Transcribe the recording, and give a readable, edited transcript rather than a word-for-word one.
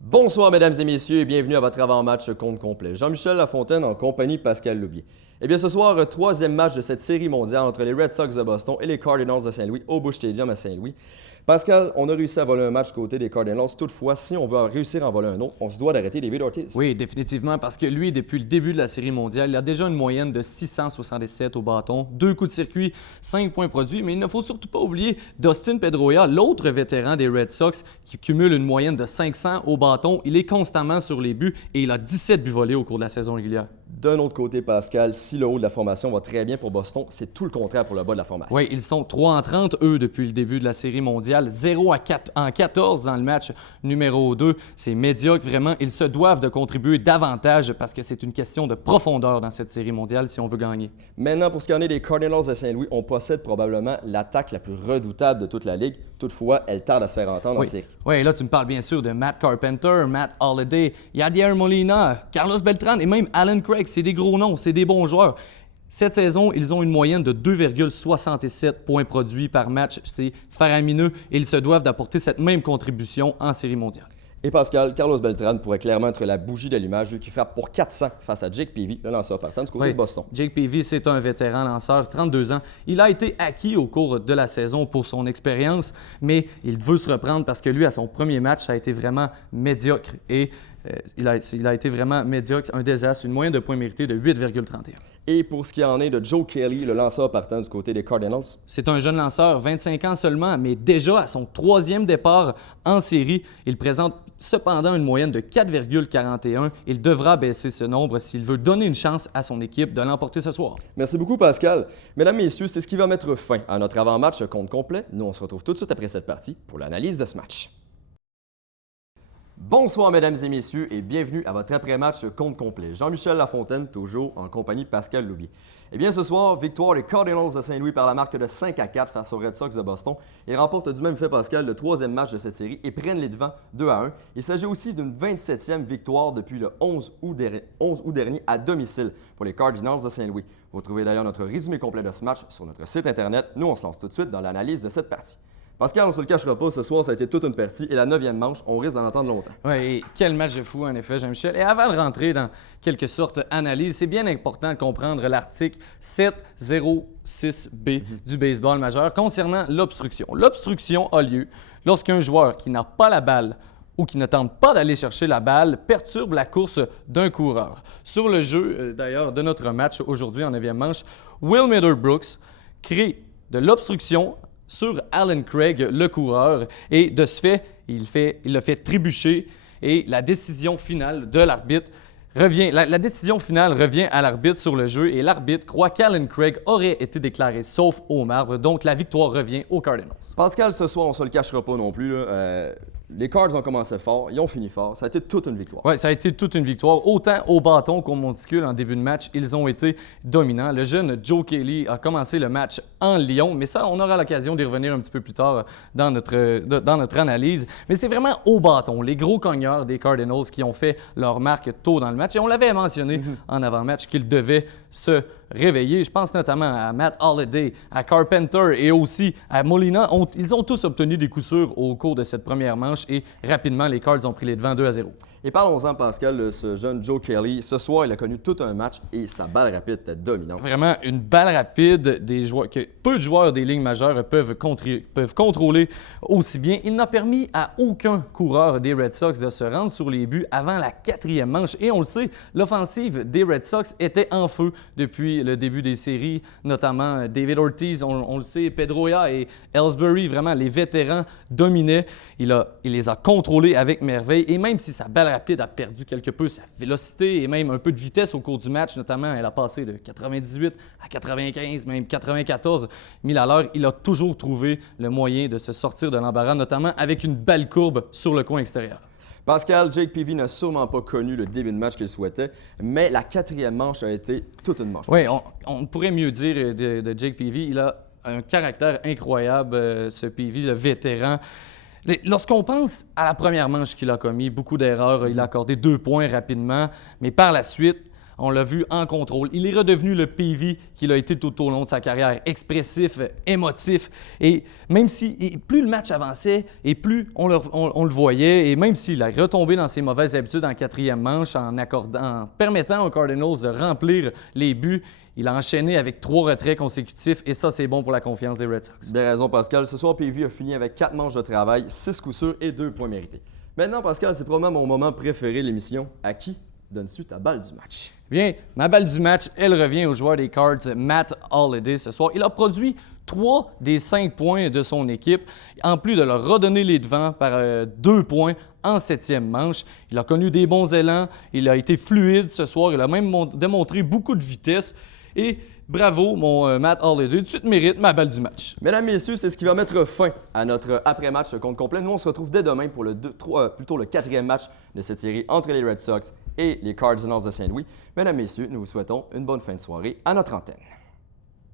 Bonsoir mesdames et messieurs et bienvenue à votre avant-match compte complet. Jean-Michel Lafontaine en compagnie de Pascal Loubier. Eh bien ce soir, troisième match de cette série mondiale entre les Red Sox de Boston et les Cardinals de Saint-Louis au Busch Stadium à Saint-Louis. Pascal, on a réussi à voler un match côté des Cardinals. Toutefois, si on veut réussir à en voler un autre, on se doit d'arrêter David Ortiz. Oui, définitivement, parce que lui, depuis le début de la Série mondiale, il a déjà une moyenne de 677 au bâton, 2 coups de circuit, 5 points produits, mais il ne faut surtout pas oublier Dustin Pedroia, l'autre vétéran des Red Sox, qui cumule une moyenne de 500 au bâton. Il est constamment sur les buts et il a 17 buts volés au cours de la saison régulière. D'un autre côté, Pascal, si le haut de la formation va très bien pour Boston, c'est tout le contraire pour le bas de la formation. Oui, ils sont 3-30, eux, depuis le début de la Série mondiale. 0-14 dans le match numéro 2. C'est médiocre, vraiment. Ils se doivent de contribuer davantage parce que c'est une question de profondeur dans cette Série mondiale si on veut gagner. Maintenant, pour ce qui en est des Cardinals de Saint-Louis, on possède probablement l'attaque la plus redoutable de toute la Ligue. Toutefois, elle tarde à se faire entendre en série. Oui, là, tu me parles bien sûr de Matt Carpenter, Matt Holliday, Yadier Molina, Carlos Beltran et même Alan Craig. C'est des gros noms, c'est des bons joueurs. Cette saison, ils ont une moyenne de 2,67 points produits par match. C'est faramineux et ils se doivent d'apporter cette même contribution en Série mondiale. Et Pascal, Carlos Beltran pourrait clairement être la bougie d'allumage, lui qui frappe pour 400 face à Jake Peavy, le lanceur partant du côté de Boston. Jake Peavy, c'est un vétéran lanceur, 32 ans. Il a été acquis au cours de la saison pour son expérience, mais il veut se reprendre parce que lui, à son premier match, ça a été vraiment médiocre. Et il a été vraiment médiocre, un désastre, une moyenne de points mérités de 8,31. Et pour ce qui en est de Joe Kelly, le lanceur partant du côté des Cardinals? C'est un jeune lanceur, 25 ans seulement, mais déjà à son troisième départ en série. Il présente cependant une moyenne de 4,41. Il devra baisser ce nombre s'il veut donner une chance à son équipe de l'emporter ce soir. Merci beaucoup, Pascal. Mesdames, Messieurs, c'est ce qui va mettre fin à notre avant-match compte complet. Nous, on se retrouve tout de suite après cette partie pour l'analyse de ce match. Bonsoir, mesdames et messieurs, et bienvenue à votre après-match compte complet. Jean-Michel Lafontaine, toujours en compagnie de Pascal Loubier. Eh bien, ce soir, victoire des Cardinals de Saint-Louis par la marque de 5-4 face aux Red Sox de Boston. Ils remportent du même fait, Pascal, le troisième match de cette série et prennent les devants 2-1. Il s'agit aussi d'une 27e victoire depuis le 11 août dernier à domicile pour les Cardinals de Saint-Louis. Vous trouvez d'ailleurs notre résumé complet de ce match sur notre site Internet. Nous, on se lance tout de suite dans l'analyse de cette partie. Pascal, on ne se le cachera pas, ce soir, ça a été toute une partie et la 9e manche, on risque d'en entendre longtemps. Oui, et quel match de fou, en effet, Jean-Michel. Et avant de rentrer dans quelque sorte analyse, c'est bien important de comprendre l'article 706B du baseball majeur concernant l'obstruction. L'obstruction a lieu lorsqu'un joueur qui n'a pas la balle ou qui ne tente pas d'aller chercher la balle perturbe la course d'un coureur. Sur le jeu, d'ailleurs, de notre match aujourd'hui en 9e manche, Will Miller Brooks crée de l'obstruction sur Alan Craig, le coureur, et de ce fait, il le fait trébucher et la décision finale de l'arbitre revient. La décision finale revient à l'arbitre sur le jeu et l'arbitre croit qu'Alan Craig aurait été déclaré sauf au marbre, donc la victoire revient aux Cardinals. Pascal, ce soir, on ne se le cachera pas non plus. Les Cards ont commencé fort, ils ont fini fort. Ça a été toute une victoire. Oui, ça a été toute une victoire. Autant au bâton qu'au monticule en début de match, ils ont été dominants. Le jeune Joe Kelly a commencé le match en Lyon, mais ça, on aura l'occasion d'y revenir un petit peu plus tard dans notre analyse. Mais c'est vraiment au bâton, les gros cogneurs des Cardinals qui ont fait leur marque tôt dans le match. Et on l'avait mentionné en avant-match qu'ils devaient se réveiller. Je pense notamment à Matt Holliday, à Carpenter et aussi à Molina. Ils ont tous obtenu des coups sûrs au cours de cette première manche et rapidement, les Cards ont pris les devants 2-0. Et parlons-en, Pascal, ce jeune Joe Kelly. Ce soir, il a connu tout un match et sa balle rapide était dominante. Vraiment, une balle rapide que peu de joueurs des ligues majeures peuvent contrôler aussi bien. Il n'a permis à aucun coureur des Red Sox de se rendre sur les buts avant la 4e manche. Et on le sait, l'offensive des Red Sox était en feu depuis le début des séries, notamment David Ortiz, on le sait, Pedroia et Ellsbury, vraiment, les vétérans dominaient. Il les a contrôlés avec merveille et même si sa balle rapide a perdu quelque peu sa vélocité et même un peu de vitesse au cours du match, notamment elle a passé de 98 à 95, même 94 000 à l'heure, il a toujours trouvé le moyen de se sortir de l'embarras, notamment avec une belle courbe sur le coin extérieur. Pascal, Jake Peavy n'a sûrement pas connu le début de match qu'il souhaitait, mais la 4e manche a été toute une manche. Oui, on pourrait mieux dire de Jake Peavy. Il a un caractère incroyable, ce Peavy, le vétéran. Lorsqu'on pense à la première manche qu'il a commis, beaucoup d'erreurs, il a accordé 2 points rapidement, mais par la suite, On l'a vu en contrôle. Il est redevenu le PV qu'il a été tout au long de sa carrière. Expressif, émotif. Et même si plus le match avançait et plus on le voyait, et même s'il a retombé dans ses mauvaises habitudes en quatrième manche en permettant aux Cardinals de remplir les buts, il a enchaîné avec 3 retraits consécutifs et ça, c'est bon pour la confiance des Red Sox. Bien raison, Pascal. Ce soir, PV a fini avec 4 manches de travail, 6 coups sûrs et 2 points mérités. Maintenant, Pascal, c'est probablement mon moment préféré de l'émission. À qui donnes-tu ta balle du match? Bien, ma balle du match, elle revient au joueur des Cards, Matt Holliday, ce soir. Il a produit 3 des 5 points de son équipe, en plus de leur redonner les devants par 2 points en 7e manche. Il a connu des bons élans, il a été fluide ce soir, il a même démontré beaucoup de vitesse. Et bravo, mon Matt Holliday, tu te mérites ma balle du match. Mesdames, messieurs, c'est ce qui va mettre fin à notre après-match compte complet. Nous, on se retrouve dès demain pour le 4e match de cette série entre les Red Sox et les Cardinals de Saint-Louis. Mesdames, messieurs, nous vous souhaitons une bonne fin de soirée à notre antenne.